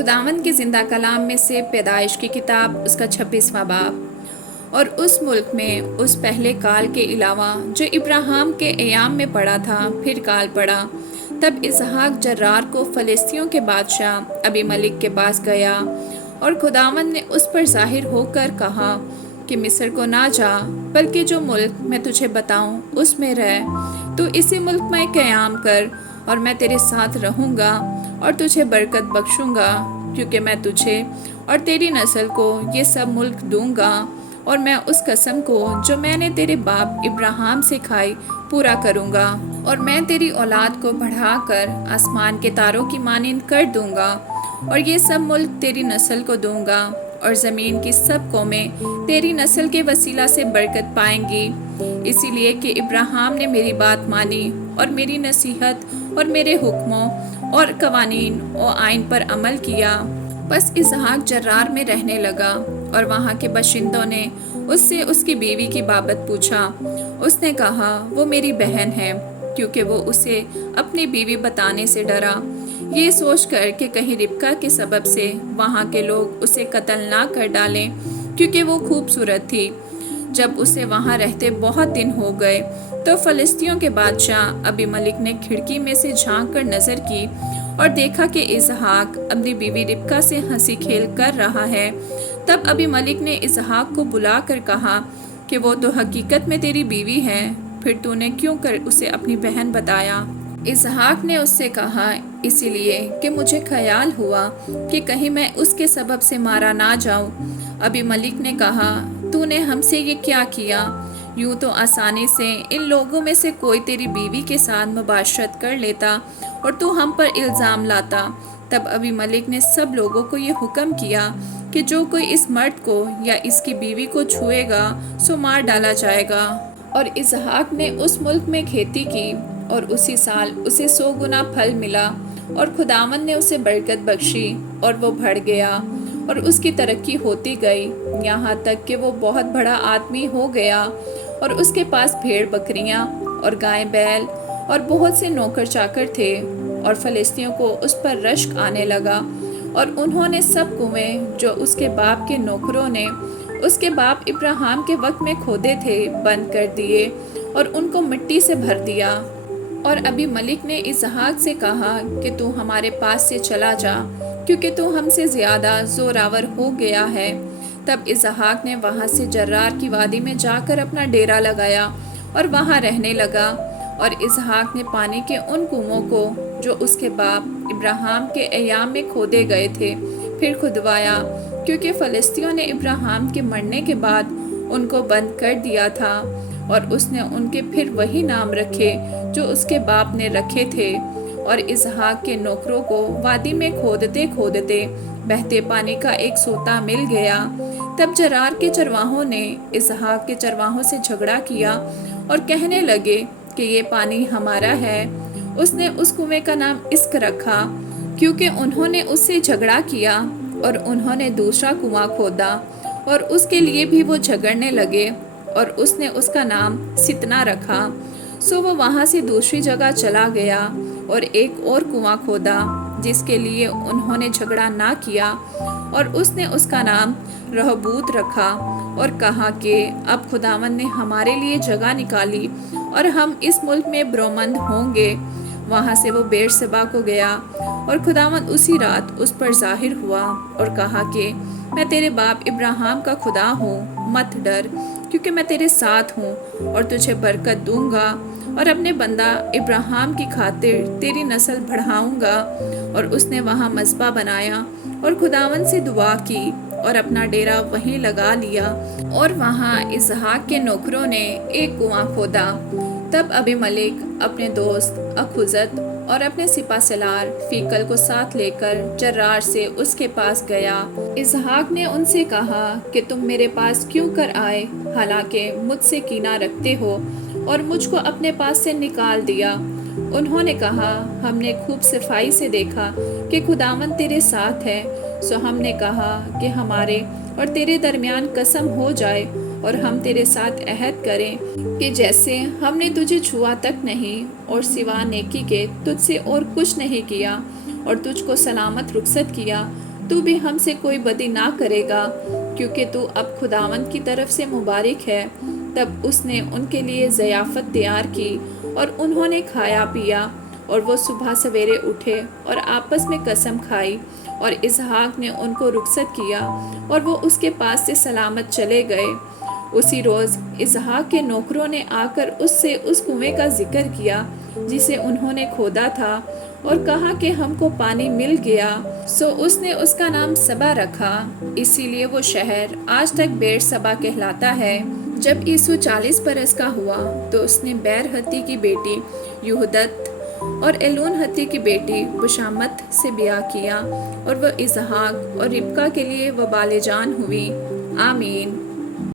خداوند کے زندہ کلام میں سے پیدائش کی کتاب اس کا 26واں باب۔ اور اس ملک میں اس پہلے کال کے علاوہ جو ابراہیم کے ایام میں پڑا تھا پھر کال پڑا، تب اسحاق جرار کو فلسطینیوں کے بادشاہ ابی ملک کے پاس گیا، اور خداوند نے اس پر ظاہر ہو کر کہا کہ مصر کو نہ جا، بلکہ جو ملک میں تجھے بتاؤں اس میں رہ۔ تو اسی ملک میں قیام کر، اور میں تیرے ساتھ رہوں گا اور تجھے برکت بخشوں گا، کیونکہ میں تجھے اور تیری نسل کو یہ سب ملک دوں گا، اور میں اس قسم کو جو میں نے تیرے باپ ابراہیم سے کھائی پورا کروں گا، اور میں تیری اولاد کو بڑھا کر آسمان کے تاروں کی مانند کر دوں گا، اور یہ سب ملک تیری نسل کو دوں گا، اور زمین کی سب قومیں تیری نسل کے وسیلہ سے برکت پائیں گی، اسی لیے کہ ابراہیم نے میری بات مانی اور میری نصیحت اور میرے حکموں اور قوانین و آئین پر عمل کیا۔ بس اسحاق جرار میں رہنے لگا، اور وہاں کے باشندوں نے اس سے اس کی بیوی کی بابت پوچھا۔ اس نے کہا وہ میری بہن ہے، کیونکہ وہ اسے اپنی بیوی بتانے سے ڈرا، یہ سوچ کر کہ کہیں ربکا کے سبب سے وہاں کے لوگ اسے قتل نہ کر ڈالیں، کیونکہ وہ خوبصورت تھی۔ جب اسے وہاں رہتے بہت دن ہو گئے تو فلسطینیوں کے بادشاہ ابی ملک نے کھڑکی میں سے جھانک کر نظر کی اور دیکھا کہ اسحاق اپنی بیوی ربکا سے ہنسی کھیل کر رہا ہے۔ تب ابی ملک نے اسحاق کو بلا کر کہا کہ وہ تو حقیقت میں تیری بیوی ہے، پھر تو نے کیوں کر اسے اپنی بہن بتایا؟ اسحاق نے اس سے کہا اسی لیے کہ مجھے خیال ہوا کہ کہیں میں اس کے سبب سے مارا نہ جاؤں۔ ابی ملک نے کہا تو نے ہم سے یہ کیا کیا؟ یوں تو آسانی سے ان لوگوں میں سے کوئی تیری بیوی کے ساتھ مباشرت کر لیتا اور تو ہم پر الزام لاتا۔ تب ابی ملک نے سب لوگوں کو یہ حکم کیا کہ جو کوئی اس مرد کو یا اس کی بیوی کو چھوئے گا سو مار ڈالا جائے گا۔ اور اسحاق نے اس ملک میں کھیتی کی، اور اسی سال اسے 100 گنا پھل ملا، اور خداوند نے اسے برکت بخشی، اور وہ بڑھ گیا، اور اس کی ترقی ہوتی گئی، یہاں تک کہ وہ بہت بڑا آدمی ہو گیا، اور اس کے پاس بھیڑ بکریاں اور گائے بیل اور بہت سے نوکر چاکر تھے، اور فلسطینیوں کو اس پر رشک آنے لگا، اور انہوں نے سب کنویں جو اس کے باپ کے نوکروں نے اس کے باپ ابراہیم کے وقت میں کھودے تھے بند کر دیے، اور ان کو مٹی سے بھر دیا۔ اور ابی ملک نے اسحاق سے کہا کہ تو ہمارے پاس سے چلا جا، کیونکہ تو ہم سے زیادہ زوراور ہو گیا ہے۔ تب اسحاق نے وہاں سے جرار کی وادی میں جا کر اپنا ڈیرا لگایا اور وہاں رہنے لگا، اور اسحاق نے پانی کے ان کنووں کو جو اس کے باپ ابراہیم کے ایام میں کھودے گئے تھے پھر کھدوایا، کیونکہ فلسطینیوں نے ابراہیم کے مرنے کے بعد ان کو بند کر دیا تھا، اور اس نے ان کے پھر وہی نام رکھے جو اس کے باپ نے رکھے تھے۔ اور اسحاق کے نوکروں کو وادی میں کھودتے کھودتے بہتے پانی کا ایک سوتا مل گیا۔ تب جرار کے چرواہوں نے اسحاق کے چرواہوں سے جھگڑا کیا اور کہنے لگے کہ یہ پانی ہمارا ہے۔ اس نے اس کنویں کا نام اسک رکھا، کیونکہ انہوں نے اس سے جھگڑا کیا، اور انہوں نے دوسرا کنواں کھودا، اور اس کے لیے بھی وہ جھگڑنے لگے، اور اس نے اس کا نام ستنا رکھا۔ سو وہ وہاں سے دوسری جگہ چلا گیا اور ایک اور کنواں کھودا جس کے لیے انہوں نے جھگڑا نہ کیا، اور اس نے اس کا نام رہوبوت رکھا، اور کہا کہ اب خداوند نے ہمارے لیے جگہ نکالی اور ہم اس ملک میں برومند ہوں گے۔ وہاں سے وہ بیر سبا کو گیا، اور خداوند اسی رات اس پر ظاہر ہوا اور کہا کہ میں تیرے باپ ابراہیم کا خدا ہوں، مت ڈر، کیونکہ میں تیرے ساتھ ہوں اور تجھے برکت دوں گا، اور اپنے بندہ ابراہیم کی خاطر تیری نسل بڑھاؤں گا۔ اور اس نے وہاں مذبح بنایا اور خداوند سے دعا کی اور اپنا ڈیرا وہیں لگا لیا، اور وہاں اسحاق کے نوکروں نے ایک کنواں کھودا۔ تب ابی ملک اپنے دوست اخوزت اور اپنے سپہ سالار فیکل کو ساتھ لے کر جرار سے اس کے پاس گیا۔ اسحاق نے ان سے کہا کہ تم میرے پاس کیوں کر آئے، حالانکہ مجھ سے کینہ رکھتے ہو اور مجھ کو اپنے پاس سے نکال دیا؟ انہوں نے کہا ہم نے خوب صفائی سے دیکھا کہ خداوند تیرے ساتھ ہے، سو ہم نے کہا کہ ہمارے اور تیرے درمیان قسم ہو جائے، اور ہم تیرے ساتھ عہد کریں کہ جیسے ہم نے تجھے چھوا تک نہیں اور سوا نیکی کے تجھ سے اور کچھ نہیں کیا، اور تجھ کو سلامت رخصت کیا تو بھی ہم سے کوئی بدی نہ کرے گا، کیونکہ تو اب خداوند کی طرف سے مبارک ہے۔ تب اس نے ان کے لیے ضیافت تیار کی اور انہوں نے کھایا پیا، اور وہ صبح سویرے اٹھے اور آپس میں قسم کھائی، اور اسحاق نے ان کو رخصت کیا اور وہ اس کے پاس سے سلامت چلے گئے۔ اسی روز اسحاق کے نوکروں نے آ کر اس سے اس کنویں کا ذکر کیا جسے انہوں نے کھودا تھا، اور کہا کہ ہم کو پانی مل گیا۔ سو اس نے اس کا نام سبا رکھا، اسی لیے وہ شہر آج تک بیر سبا کہلاتا ہے۔ جب عیسو 40 برس کا ہوا تو اس نے بیر ہتی کی بیٹی یہودت اور ایلون ہتی کی بیٹی بشامت سے بیاہ کیا، اور وہ اسحاق اور ربکا کے لیے وہ بالے جان ہوئی۔ آمین۔